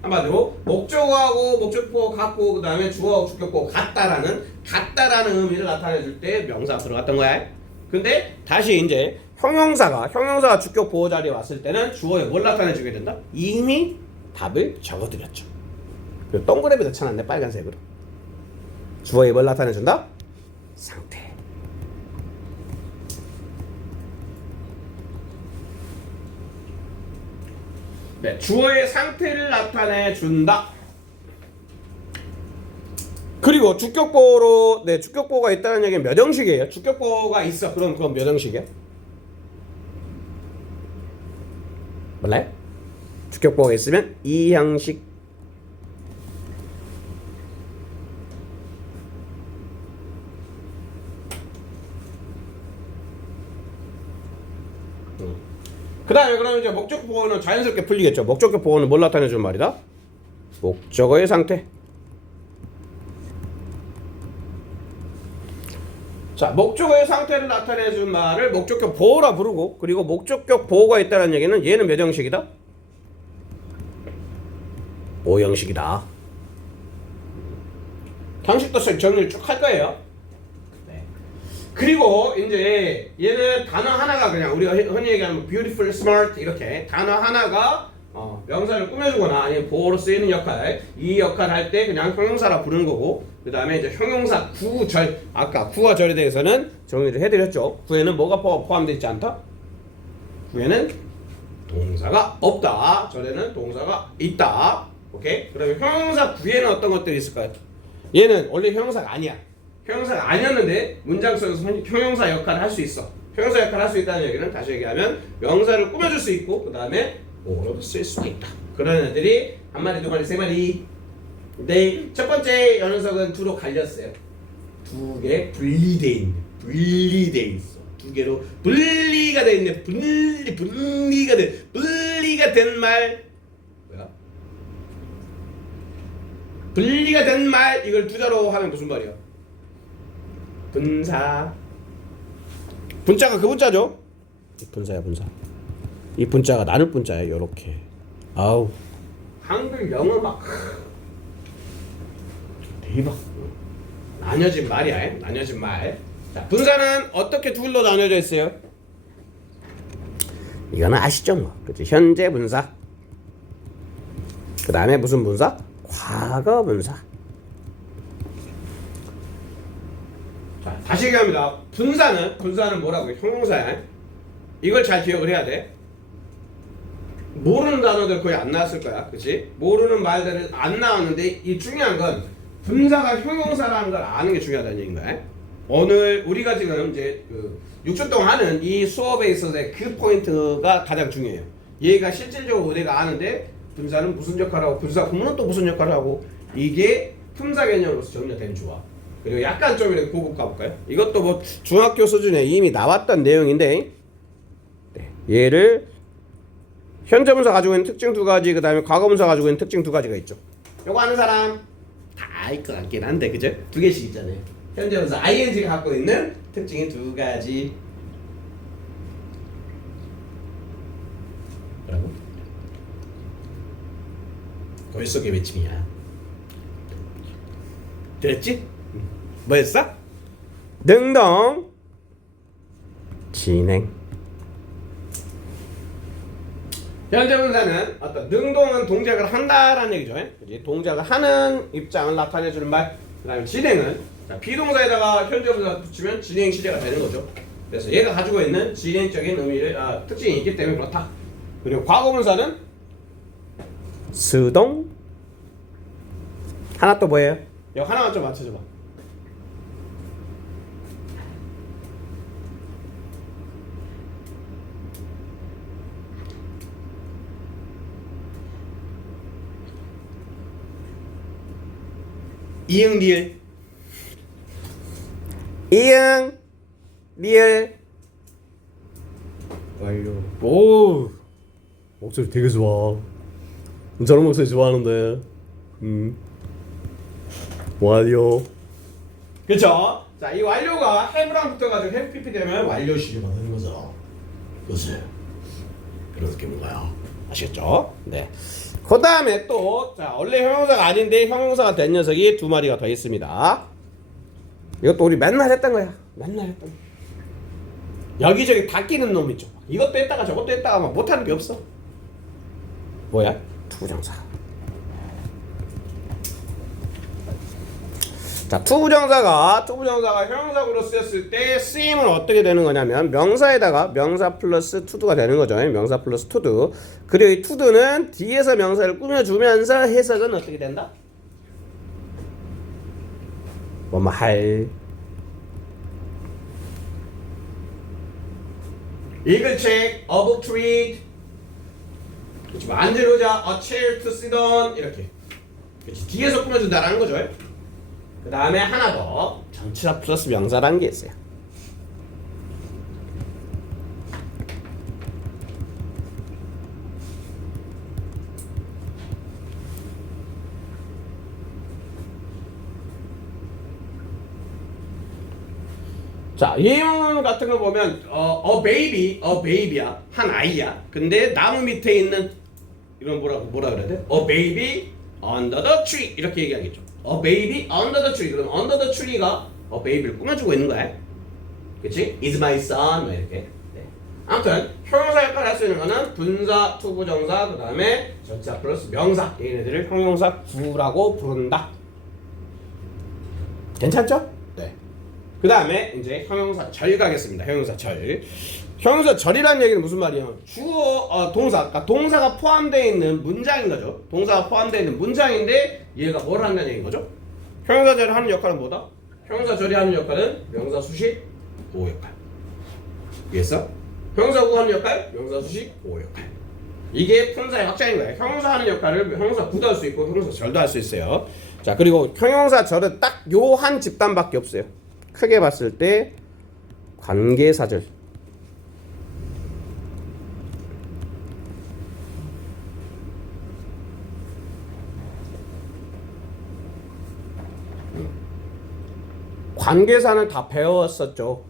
한마디로 목적어하고 목적보호 같고 그 다음에 주어하고 주격보호 같다라는 의미를 나타내줄 때 명사가 들어갔던 거야. 근데 다시 이제 형용사가 주격 보호 자리에 왔을 때는 주어에 뭘 나타내주게 된다? 이미 답을 적어드렸죠. 동그라미도 쳐놨네 빨간색으로. 주어에 뭘 나타내준다? 상태. 네, 주어의 상태를 나타내준다. 그리고 주격보호가 있다는 얘기는 몇 형식이에요? 주격보호가 있어. 그럼 몇 형식이야? 몰라요? 주격보호가 있으면 2형식. 그 다음에 그러면 이제 목적 보호는 자연스럽게 풀리겠죠. 목적격 보호는 뭘 나타내주는 말이다? 목적어의 상태. 자, 목적어의 상태를 나타내준 말을 목적격 보호라 부르고, 그리고 목적격 보호가 있다는 얘기는 얘는 몇 형식이다? 5형식이다. 형식도 정리를 쭉 할 거예요. 네. 그리고 이제 얘는 단어 하나가 그냥 우리가 흔히 얘기하는 beautiful, smart 이렇게 단어 하나가 명사를 꾸며주거나 아니면 보호로 쓰이는 역할, 이 역할 할 때 그냥 형용사라 부르는 거고, 그 다음에 이제 형용사 구, 절, 아까 구와 절에 대해서는 정리를 해드렸죠. 구에는 뭐가 포함되어 있지 않다? 구에는 동사가 없다. 절에는 동사가 있다. 오케이? 그러면 형용사 구에는 어떤 것들이 있을까요? 얘는 원래 형용사가 아니야. 형용사가 아니었는데 문장 속에서 형용사 역할을 할 수 있어. 형용사 역할을 할 수 있다는 얘기는 다시 얘기하면 명사를 꾸며줄 수 있고, 그 다음에 뭐로도 쓸 수가 있다. 그런 애들이 한 마리, 두 마리, 세 마리. 근데 첫 번째 녀석은 두로 갈렸어요. 두 개 분리돼 있어. 두 개로 분리가 돼 있네. 분리가 된 말. 뭐야? 분리가 된 말, 이걸 두자로 하면 무슨 말이야? 분사. 분자가 그 분자죠? 분사야, 분사. 이 분자가 나눌 분자야, 요렇게. 아우, 한글 영어 막 대박. 나뉘어진 말이야, 나뉘어진 말. 자, 분사는 어떻게 둘로 나뉘어져 있어요? 이거는 아시죠, 뭐. 그치? 현재 분사. 그 다음에 무슨 분사? 과거 분사. 자, 다시 얘기합니다. 분사는 뭐라고요? 형용사야. 이걸 잘 기억을 해야 돼. 모르는 단어들 거의 안 나왔을 거야, 그렇지? 모르는 말들은 안 나왔는데, 이 중요한 건 분사가 형용사라는 걸 아는 게 중요하다는 얘기인 거야. 오늘 우리가 지금 이제 6주 동안 하는 이 수업에 있어서의 그 포인트가 가장 중요해요. 얘가 실질적으로 우리가 아는데 분사는 무슨 역할을 하고 분사 구문은 또 무슨 역할을 하고, 이게 품사 개념으로서 정리가 되면 좋아. 그리고 약간 좀 이렇게 고급 가볼까요? 이것도 뭐 중학교 수준에 이미 나왔던 내용인데, 네, 얘를 현재 분사 가지고 있는 특징 두 가지, 그 다음에 과거 분사 가지고 있는 특징 두 가지가 있죠. 요거 아는 사람 다 알 것 같긴 한데, 그죠? 두 개씩 있잖아요. 현재 분사 ing가 갖고 있는 특징이 두 가지. 뭐라고? 거의 속의 외침이야. 들었지? 뭐였어? 능동 진행. 현재 분사는 어떤 능동은 동작을 한다라는 얘기죠. 그치? 동작을 하는 입장을 나타내주는 말. 그 다음에 진행은 비동사에다가 현재 분사 붙이면 진행 시제가 되는 거죠. 그래서 얘가 가지고 있는 진행적인 의미를 특징이 있기 때문에 그렇다. 그리고 과거 분사는 수동. 하나 또 뭐예요? 이거 하나만 좀 맞춰줘봐. 이응 리을. 이응 리을 완료. 오, 목소리 되게 좋아. 저런 목소리 좋아하는데. 완료. 그쵸? 자, 이 완료가 have랑 붙어가지고 have pp 되면 완료 시를 만드는 거죠. 그치? 그렇게 뭔가요? 아시겠죠? 네. 그 다음에 또, 자, 원래 형용사가 아닌데 형용사가 된 녀석이 두 마리가 더 있습니다. 이것도 우리 맨날 했던 거야. 맨날 했던 거. 여기저기 다 끼는 놈 있죠. 이것도 했다가 저것도 했다가 막 못하는 게 없어. 뭐야? 투부정사. 자, 투부정사가 형용사구로 쓰였을 때 쓰임은 어떻게 되는 거냐면 명사에다가 명사 플러스 투두가 되는 거죠. 명사 플러스 투두. 그리고 이 투두는 뒤에서 명사를 꾸며주면서 해석은 어떻게 된다? 뭐뭐 할. 읽을 책, a book to read. 그렇지, 앉은 의자, a chair to sit on. 이렇게. 그렇지, 뒤에서 꾸며준다라는 거죠. 그 다음에 하나 더 전치사 플러스 명사라는 게 있어요. 자, 예문 같은 거 보면 baby야. 한 아이야. 근데 나무 밑에 있는 이런 뭐라 그래야 돼? A baby under the tree 이렇게 얘기하겠죠. A baby under the tree. 그럼 under the tree가 baby를 꾸며주고 있는 거야. 그치? Is my son 뭐 이렇게. 네. 아무튼 형용사 역할을 할 수 있는 거는 분사, 투부정사, 그 다음에 전치사 플러스 명사 얘네들을 형용사 구라고 부른다. 괜찮죠? 네. 그 다음에 이제 형용사 절 가겠습니다. 형용사 절. 형용사 절이라는 얘기는 무슨 말이에요? 주어, 동사. 그러니까 동사가 포함되어 있는 문장인 거죠. 동사가 포함되어 있는 문장인데 얘가 뭘 한다는 얘기인 거죠? 형용사 절이 하는 역할은 뭐다? 형용사 절이 하는 역할은 명사 수식 보호 역할. 이해했어? 형용사 구하는 역할, 명사 수식 보호 역할. 이게 품사의 확장인 거예요. 형용사 하는 역할을 형용사 구도 할 수 있고 형용사 절도 할 수 있어요. 자, 그리고 형용사 절은 딱 요 한 집단밖에 없어요. 크게 봤을 때 관계사절. 관계사는 다 배웠었죠.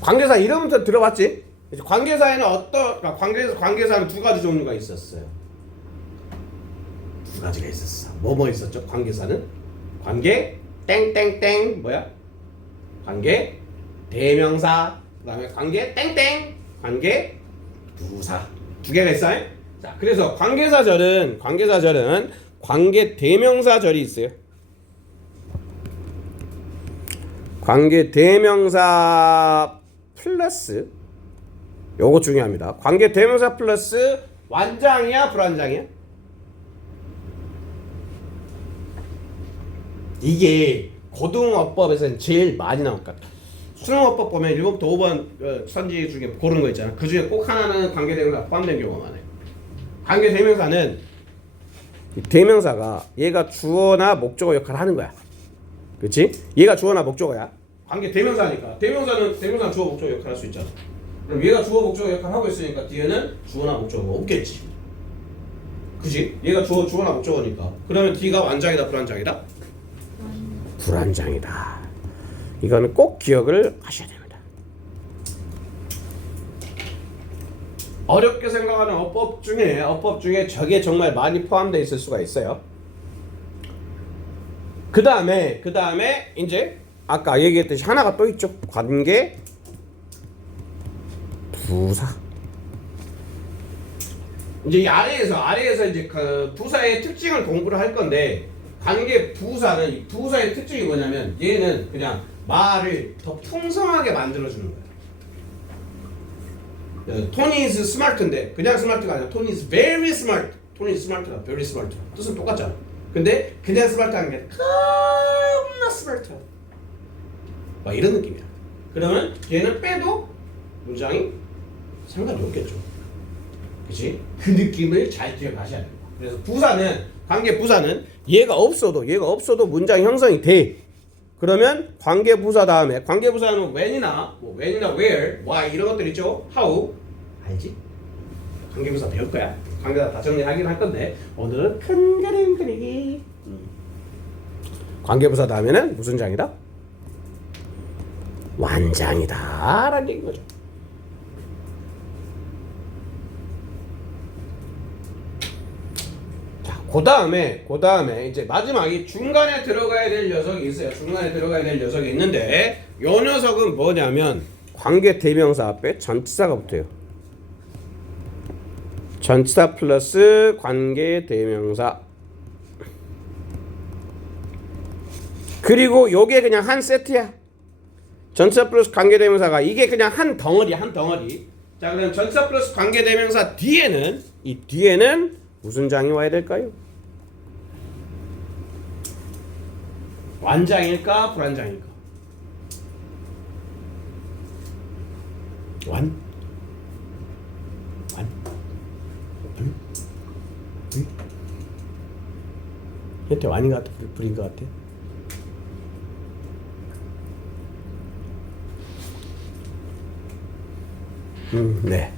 관계사 이름부터 들어봤지? 관계사에는 그러니까 관계사는 두 가지 종류가 있었어요. 두 가지가 있었어. 뭐뭐 있었죠? 관계사는 관계 땡땡땡 뭐야? 관계 대명사 그다음에 관계 땡땡 관계 부사 두 개가 있어요. 자, 그래서 관계사절은 관계 대명사절이 있어요. 관계 대명사 플러스 요거 중요합니다. 관계 대명사 플러스 완장이야 불완장이야? 이게 고등어법에서는 제일 많이 나올 것 같아. 수능어법 보면 1번부터 5번 선지 중에 고르는 거 있잖아. 그 중에 꼭 하나는 관계 대명사 포함된 경우가 많아요. 관계 대명사는 대명사가 얘가 주어나 목적어 역할을 하는 거야. 그렇지? 얘가 주어나 목적어야. 관계 대명사니까. 대명사는 주어 목적어 역할 할 수 있잖아. 그럼 얘가 주어 목적어 역할 하고 있으니까 뒤에는 주어나 목적어가 없겠지. 그지? 얘가 주어나 목적어니까. 그러면 뒤가 완장이다 불완장이다? 불완장이다. 이거는 꼭 기억을 하셔야 됩니다. 어렵게 생각하는 어법 중에 저게 정말 많이 포함되어 있을 수가 있어요. 그 다음에 이제 아까 얘기했듯이 하나가 또 있죠. 관계 부사. 이제 이 아래에서 이제 그 부사의 특징을 공부를 할 건데 관계 부사는 부사의 특징이 뭐냐면 얘는 그냥 말을 더 풍성하게 만들어주는 거야. 토니 is smart인데 그냥 smart가 아니라 토니 is very smart. 토니 is smart다, very smart. 뜻은 똑같잖아. 근데 그냥 smart한 게 겁나 smart. 막 이런 느낌이야. 그러면 얘는 빼도 문장이 상관이 없겠죠. 그치? 그 느낌을 잘 기억하셔야 됩니다. 그래서 부사는 관계 부사는 얘가 없어도 문장 형성이 돼. 그러면 관계 부사 다음에 관계 부사는 when이나 where, why 이런 것들 있죠. how 알지? 관계 부사 배울 거야. 관계사 다 정리하긴 할 건데 오늘은 큰 그림 그리기. 관계 부사 다음에는 무슨 장이다? 완장이다 라는 얘기인 거죠. 그 다음에 이제 마지막이 중간에 들어가야 될 녀석이 있어요. 중간에 들어가야 될 녀석이 있는데 이 녀석은 뭐냐면 관계 대명사 앞에 전치사가 붙어요. 전치사 플러스 관계 대명사. 그리고 요게 그냥 한 세트야. 전치사 플러스 관계 대명사가 이게 그냥 한 덩어리. 자, 그럼 전치사 플러스 관계 대명사 뒤에는 무슨 장이 와야 될까요? 완장일까 불완장일까? 완? 현태 완인 것 같아? 불인 것 같아? 네.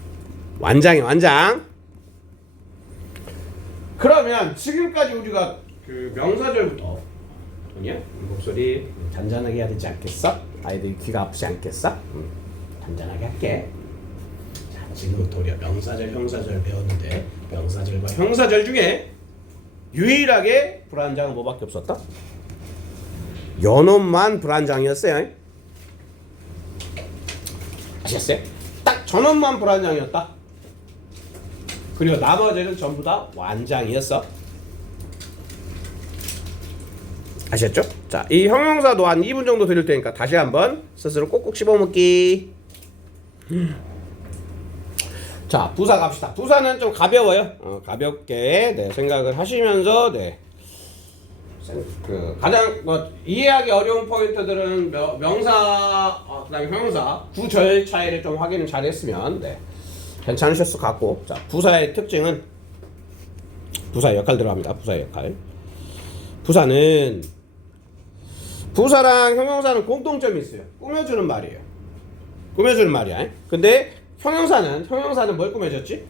완장. 그러면 지금까지 우리가 그 명사절부터 아니야? 목소리 잔잔하게 해야 되지 않겠어? 아이들이 귀가 아프지 않겠어? 잔잔하게 할게. 자, 지금부터 우리가 명사절, 형사절 배웠는데 명사절과 형사절 중에 유일하게 불안장은 뭐밖에 없었다? 연어만 불안장이었어요. 아셨어요? 딱 전원만 불안장이었다. 그리고 나머지는 전부 다 완장이었어. 아셨죠? 자, 이 형용사도 한 2분 정도 드릴 테니까 다시 한번 스스로 꼭꼭 씹어먹기. 자, 부사 갑시다. 부사는 좀 가벼워요. 가볍게 생각을 하시면서 그 가장 이해하기 어려운 포인트들은 명사, 그다음에 형용사, 구절 차이를 좀 확인을 잘했으면 괜찮으셨을 것 같고. 자, 부사의 특징은 부사의 역할 들어갑니다. 부사의 역할. 부사랑 형용사는 공통점이 있어요. 꾸며주는 말이에요. 꾸며주는 말이야. 근데 형용사는 뭘 꾸며줬지?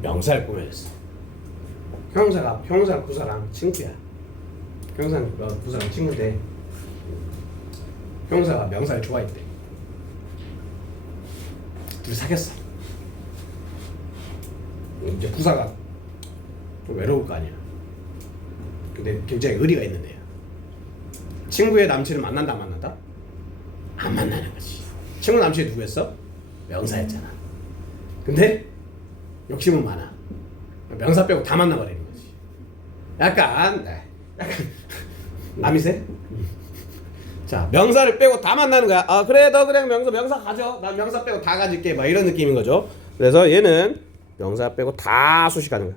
명사를 꾸며줬어. 형용사가 부사랑 친구야. 형용사는 부사랑 친구인데 형용사가 명사를 좋아했대. 둘이 사귀었어. 이제 부사가 좀 외로울 거 아니야. 근데 굉장히 의리가 있는 애야. 친구의 남친을 만난다 안 만난다? 안 만나는 거지. 친구 남친이 누구였어? 명사였잖아. 근데 욕심은 많아. 명사 빼고 다 만나버리는 거지. 약간 남이세? 자, 명사를 빼고 다 만나는 거야. 그래, 너 그냥 명사 가져. 난 명사 빼고 다 가질게. 막 이런 느낌인 거죠. 그래서 얘는 명사 빼고 다 수식하는 거야.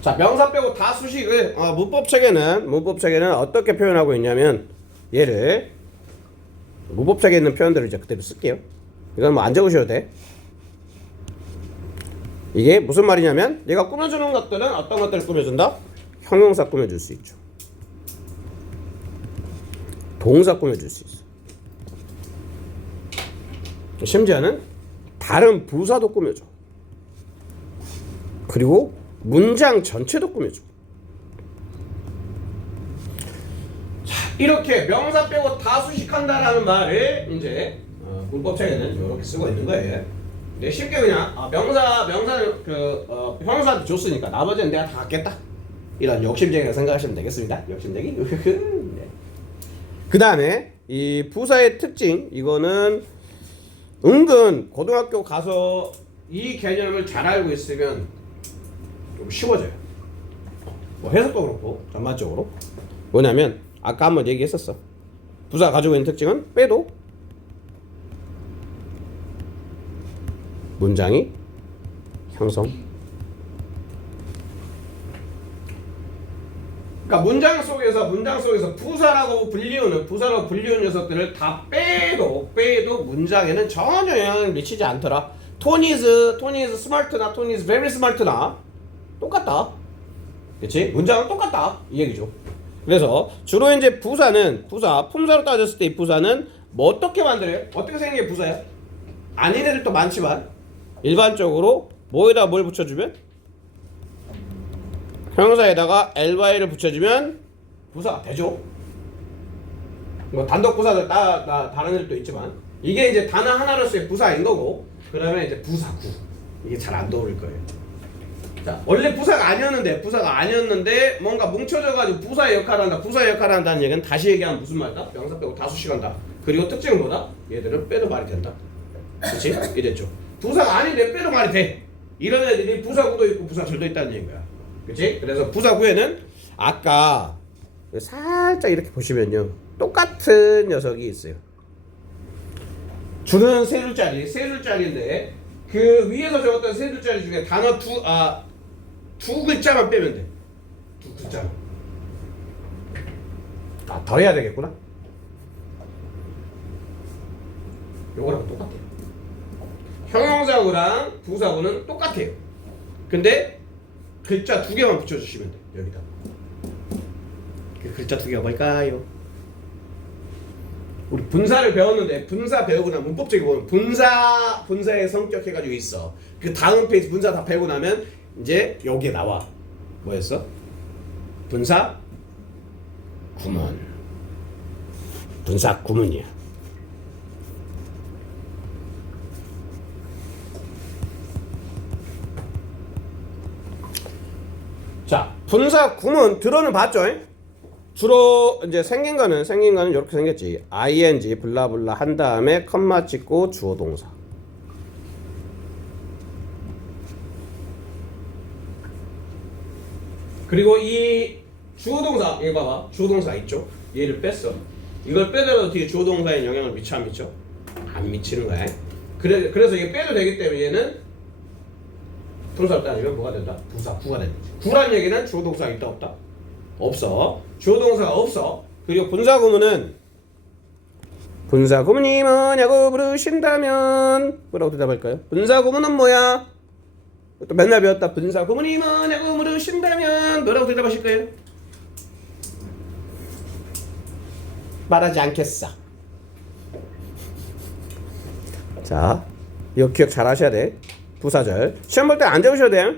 자, 명사 빼고 다 수식을 문법 책에는 어떻게 표현하고 있냐면 얘를 문법 책에 있는 표현들을 이제 그대로 쓸게요. 이건 뭐 안 적으셔도 돼. 이게 무슨 말이냐면 얘가 꾸며주는 것들은 어떤 것들을 꾸며준다? 형용사 꾸며줄 수 있죠. 동사 꾸며줄 수 있어. 심지어는 다른 부사도 꾸며줘. 그리고 문장 전체도 꾸며줘. 자, 이렇게 명사 빼고 다 수식한다라는 말을 이제 문법책에는 이렇게 쓰고 있는 거예요. 근데 쉽게 그냥 명사는 형용사한테 줬으니까 나머지는 내가 다 갖겠다. 이런 욕심쟁이라 생각하시면 되겠습니다. 욕심쟁이. 네. 그 다음에 이 부사의 특징, 이거는 은근 고등학교 가서 이 개념을 잘 알고 있으면 좀 쉬워져요. 뭐 해석도 그렇고 전반적으로. 뭐냐면 아까 한번 얘기했었어. 부사가 가지고 있는 특징은 빼도 문장이 형성. 그러니까 문장 속에서 부사라고 불리우는 녀석들을 다 빼도 문장에는 전혀 영향을 미치지 않더라. Tony is smart나 Tony is very smart나 똑같다. 그치? 문장은 똑같다. 이 얘기죠. 그래서 주로 이제 품사로 따졌을 때 이 부사는 뭐 어떻게 만들어요? 어떻게 생긴 게 부사야? 아닌 애들도 많지만 일반적으로 뭐에다 뭘 붙여주면? 형용사에다가 ly를 붙여주면 부사가 되죠. 뭐 단독 부사들 다른 애들도 있지만 이게 이제 단어 하나로서의 부사인 거고, 그러면 이제 부사구, 이게 잘 안 떠오를 거예요. 자, 원래 부사가 아니었는데 뭔가 뭉쳐져가지고 부사의 역할을 한다는 얘기는 다시 얘기하면 무슨 말이다? 명사 빼고 다 수식한다. 그리고 특징은 뭐다? 얘들은 빼도 말이 된다. 그치? 이랬죠. 부사가 아닌데 빼도 말이 돼. 이런 애들이 부사구도 있고 부사절도 있다는 얘기야. 그치? 그래서 부사구에는 아까 살짝 이렇게 보시면요, 똑같은 녀석이 있어요. 줄은 세 줄짜리인데 그 위에서 적었던 세 줄짜리 중에 단어 두 글자만 빼면 돼. 두 글자만. 더 해야 되겠구나. 요거랑 똑같아요. 형용사구랑 부사구는 똑같아요. 근데 글자 두 개만 붙여주시면 돼. 여기다. 그 글자 두 개가 뭘까요? 우리 분사를 배웠는데 분사 배우고 나면 문법적으로 보면 분사의 성격 해가지고 있어. 그 다음 페이지 분사 다 배우고 나면 이제 여기에 나와. 뭐였어? 분사 구문. 분사 구문이야. 자, 분사 구문 들어는 봤죠? 주로 이제 생긴 거는 이렇게 생겼지. ing 블라블라 한 다음에 컴마 찍고 주어 동사. 그리고 이 주어 동사 이거 봐봐. 주어 동사 있죠? 얘를 뺐어. 이걸 빼더라도 뒤에 주어 동사에 영향을 미쳐 안 미쳐? 안 미치는 거야. 그래서 이게 빼도 되기 때문에 얘는 동사를 따지면 뭐가 된다? 부사 구가 된다. 구란 얘기는 주어 동사가 있다 없다? 없어. 주어 동사가 없어. 그리고 분사 구문은 분사 구문이 뭐냐고 물으신다면 뭐라고 대답할까요? 분사 구문은 뭐야? 또 맨날 배웠다. 분사 구문이 뭐냐고 물으신다면 뭐라고 대답하실 거예요? 말하지 않겠어. 자, 이거 기억 잘 하셔야 돼. 부사절. 시험 볼 때 안 적으셔도 돼.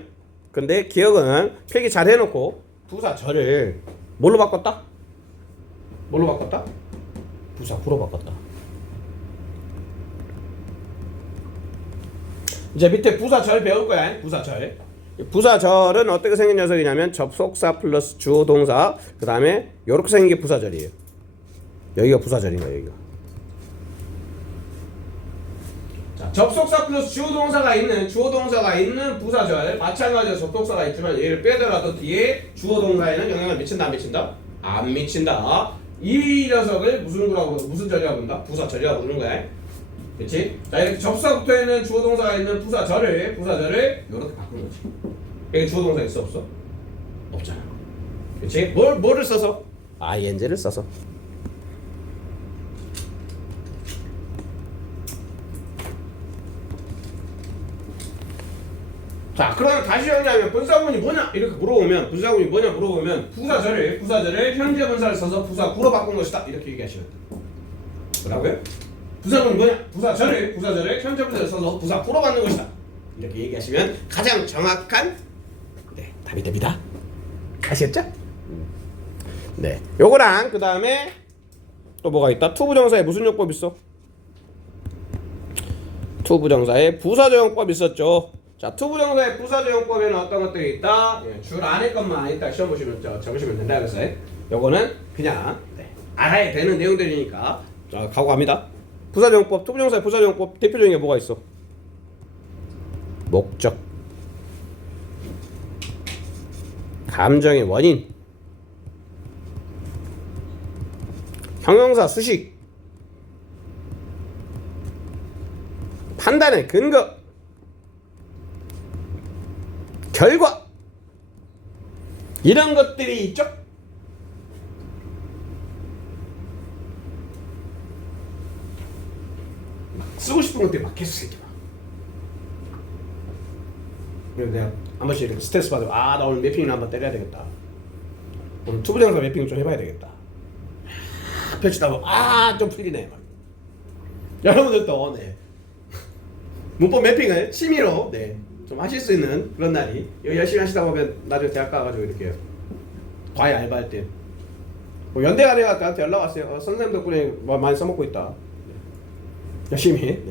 근데 기억은 필기 잘 해놓고 부사절을 뭘로 바꿨다? 뭘로 바꿨다? 부사 구로 바꿨다. 이제 밑에 부사절 배울 거야. 부사절. 부사절은 어떻게 생긴 녀석이냐면 접속사 플러스 주어 동사 그 다음에 이렇게 생긴 게 부사절이에요. 여기가 부사절인 거예요. 여기가. 자, 접속사 플러스 주어 동사가 있는 부사절. 마찬가지로 접속사가 있지만 얘를 빼더라도 뒤에 주어 동사에는 영향을 미친다 안 미친다? 안 미친다. 이 녀석을 무슨 구라고 무슨 절이라고 부른다? 부사절이라고 부르는 거야. 그렇지? 자, 이렇게 접속부터 있는 주어 동사가 있는 부사절을 이렇게 바꾸는 거지. 여기 주어 동사 있어 없어? 없잖아. 그렇지? 뭐를 써서? ing를 써서. 자, 그러면 다시 정리하면 분사구문이 뭐냐? 이렇게 물어보면 분사구문이 뭐냐 물어보면 부사절을 현재 분사를 써서 부사 구로 바꾼 것이다. 이렇게 얘기하시면 돼. 뭐라고요? 부사구문이 뭐냐? 부사절을 현재 분사를 써서 부사 구로 바꾸는 것이다. 이렇게 얘기하시면 가장 정확한 답이 됩니다. 아시겠죠? 네, 요거랑 그 다음에 또 뭐가 있다? 투부정사에 무슨 용법 있어? 투부정사에 부사적용법 있었죠. 자, 투부정사의 부사적용법에는 어떤 것들이 있다? 줄 안에 것만 이따 시험 보시면 적으시면 된다 그랬어요. 요거는 그냥 알아야 되는 내용들이니까 자, 각오합니다. 부사적용법, 투부정사의 부사적용법 대표적인 게 뭐가 있어? 목적, 감정의 원인, 형용사 수식, 판단의 근거, 결과, 이런 것들이 있죠. 쓰고 싶은 것들이 막 계속 생겨. 그래서 내가 한 번씩 이렇게 스트레스 받으면 나 오늘 매핑이나 한번 때려야 되겠다. 오늘 투부정사 매핑을 좀 해봐야 되겠다. 펼치다 보면 좀 풀리네. 여러분들도 문법 매핑을 취미로 좀 하실 수 있는 그런 날이 열심히 하시다 보면 나중에 대학 가가지고 이렇게 과외 알바할 때 연대가 나한테 연락 왔어요. 선생님 덕분에 많이 써먹고 있다. 열심히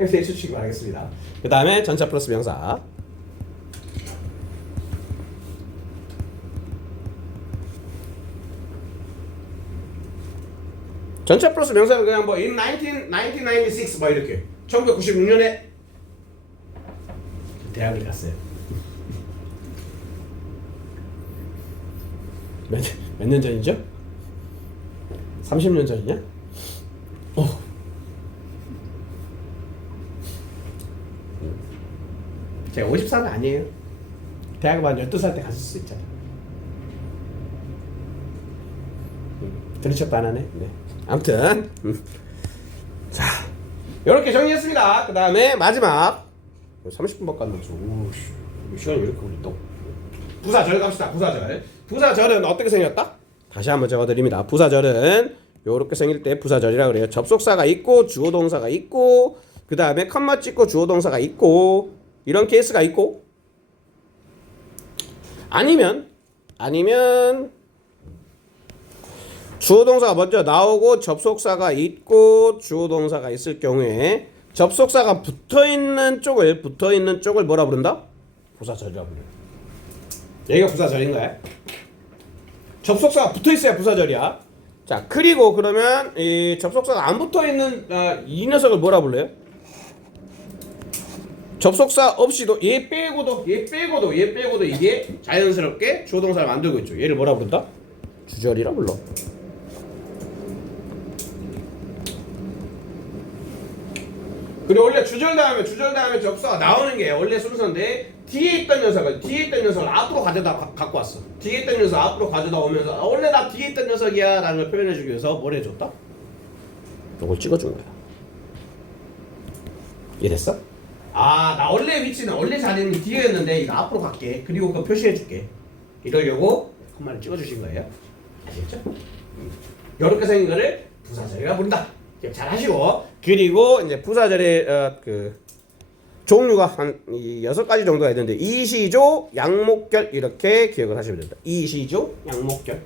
행세해 주시기 바라겠습니다. 그 다음에 전차 플러스 명사. 전차 플러스 명사는 그냥 in 1996 이렇게 1996년에 대학을 갔어요. 몇 년 전이죠? 30년 전이냐? 제가 54는 아니에요. 대학을 한 12살 때 갔을 수 있잖아. 들으셨도 안 하네. 아무튼 자, 이렇게 정리했습니다. 그 다음에 마지막 30분밖에 안 남았어. 시간이 왜 이렇게 걸리 또 부사절 갑시다. 부사절은 어떻게 생겼다? 다시 한번 적어드립니다. 부사절은 요렇게 생길 때 부사절이라고 그래요. 접속사가 있고 주어 동사가 있고 그 다음에 컴마 찍고 주어 동사가 있고 이런 케이스가 있고 아니면 주어 동사가 먼저 나오고 접속사가 있고 주어 동사가 있을 경우에 접속사가 붙어있는 쪽을 뭐라 부른다? 부사절이라 부른다. 여기가 부사절인 거야. 접속사가 붙어있어야 부사절이야. 자, 그리고 그러면 이 접속사가 안 붙어있는 이 녀석을 뭐라 불러요? 접속사 없이도 얘 빼고도 이게 자연스럽게 주어 동사를 만들고 있죠. 얘를 뭐라 부른다? 주절이라 불러. 그리고 원래 주절 다음에 접속사가 나오는 게 원래 순서인데 뒤에 있던 녀석을 앞으로 갖고 왔어. 뒤에 있던 녀석 앞으로 가져다 오면서 원래 나 뒤에 있던 녀석이야 라는 걸 표현해주기 위해서 뭘 해줬다? 이걸 찍어준 거야. 이해됐어? 나 원래 자리는 뒤에였는데 이거 앞으로 갈게. 그리고 그거 표시해줄게. 이러려고 콤마를 찍어주신 거예요. 아시겠죠? 이렇게 생긴 거를 부사절이라 부른다. 잘 하시고, 그리고 이제 부사절의 종류가 한 6가지 정도가 있는데 이시조, 양목결 이렇게 기억을 하시면 됩니다. 이시조, 양목결.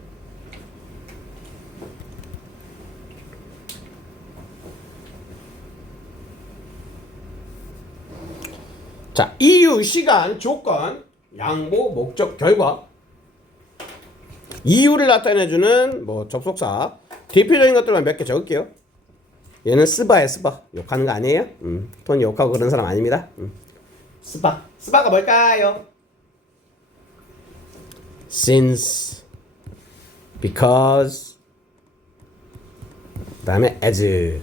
자, 이유, 시간, 조건, 양보, 목적, 결과. 이유를 나타내주는 뭐 접속사. 대표적인 것들만 몇 개 적을게요. 얘는 스바야, 스바. 욕하는 거 아니에요? 톤 욕하고 그런 사람 아닙니다. 스바. 스바가 뭘까요? Since, because, 그 다음에 as.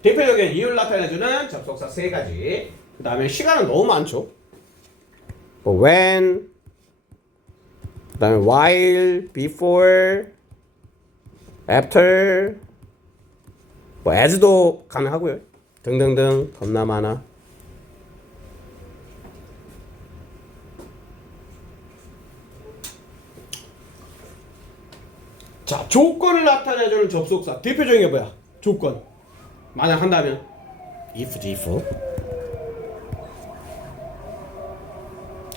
대표적인 이유를 나타내주는 접속사 3가지. 그 다음에 시간은 너무 많죠. 뭐 when, 그 다음에 while, before, after, 뭐 as도 가능하고요. 등등등 겁나 많아. 자, 조건을 나타내주는 접속사 대표적인 게 뭐야? 조건. 만약 한다면 if지, if.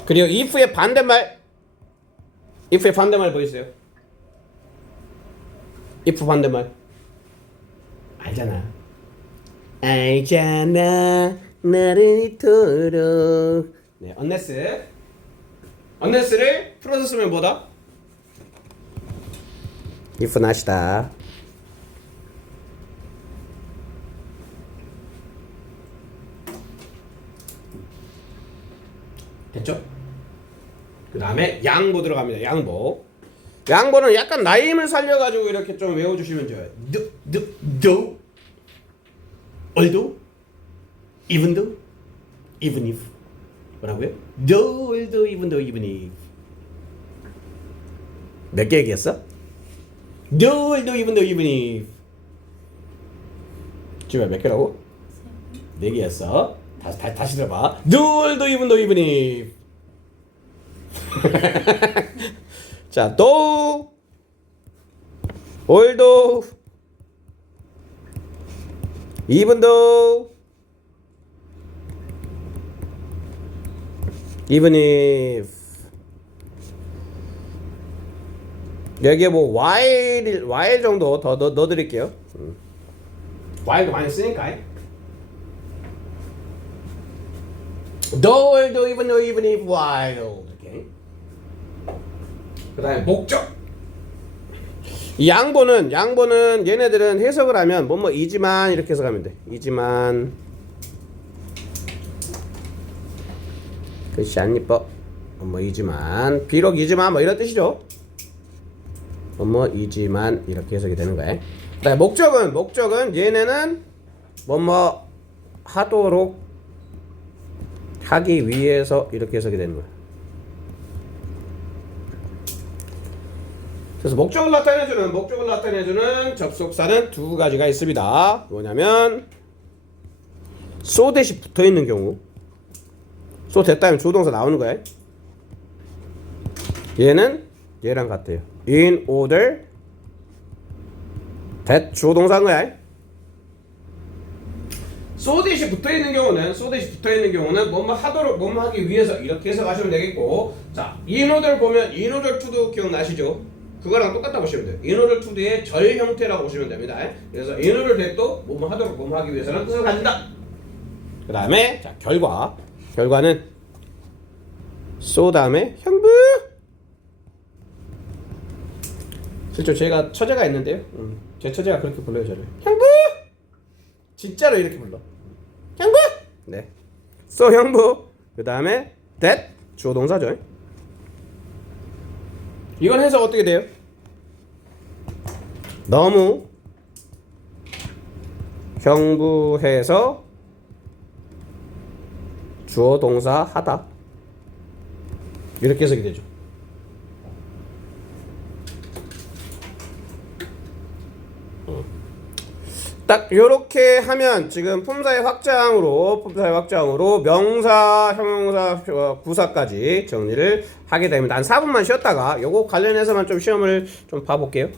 그리고 if의 반대말 뭐 있어요? if 반대말 알잖아 나를 이토록. 네, unless를 풀어서 쓰면 뭐다? if not이다. 됐죠? 그 다음에 양보 들어갑니다. 양보는 약간 나임을 살려가지고 이렇게 좀 외워주시면 좋아요. though, although, even though, even if. 뭐라고요? though, although, even though, even if. 몇 개 얘기했어? though, although, even though, even if. 지금 몇 개라고? 4개 했어. 다시 들어봐. though, although, even though, even if. 자, though, although, even though, even if. 여기에 뭐 while 정도 더 넣어드릴게요. while도 많이 쓰니까. though, although, even though, even if, while. 그 다음에 목적. 이 양보는 얘네들은 해석을 하면 뭐이지만 이렇게 해석하면 돼. 이지만 글씨 안 이뻐. 뭐이지만 비록이지만 뭐 이런 뜻이죠. 뭐이지만 이렇게 해석이 되는 거야. 그 다음에 목적은 얘네는 뭐뭐 하도록 하기 위해서 이렇게 해석이 되는 거야. 그래서 목적을 나타내주는 접속사는 2가지가 있습니다. 뭐냐면 so 대시 붙어있는 경우. so 됐다면 조동사 나오는 거야. 얘는 얘랑 같아요. in order that 주어동사인 거야. 대시 붙어 있는 경우는 뭐뭐 하도록 뭐뭐 하기 위해서 이렇게 해서 가시면 되겠고, 자, 인오절 보면 인오절 투도 기억나시죠? 그거랑 똑같다 보시면 돼요. 인오절 투도의 절 형태라고 보시면 됩니다. 그래서 인오절 대도 뭐뭐 하도록 뭐뭐 하기 위해서는 뜻을 가진다. 그 다음에 자, 결과는 다음에 형부. 실제 제가 처제가 있는데요. 제 처제가 그렇게 불러요, 저를. 형부. 진짜로 이렇게 불러. 형부. 네. 형부. 그 다음에 that 주어 동사죠. 이건 해석 어떻게 돼요? 너무 형부해서 주어 동사 하다. 이렇게 해석이 되죠. 딱 이렇게 하면 지금 품사의 확장으로 명사, 형용사, 부사까지 정리를 하게 됩니다. 한 4분만 쉬었다가 요거 관련해서만 좀 시험을 좀 봐볼게요.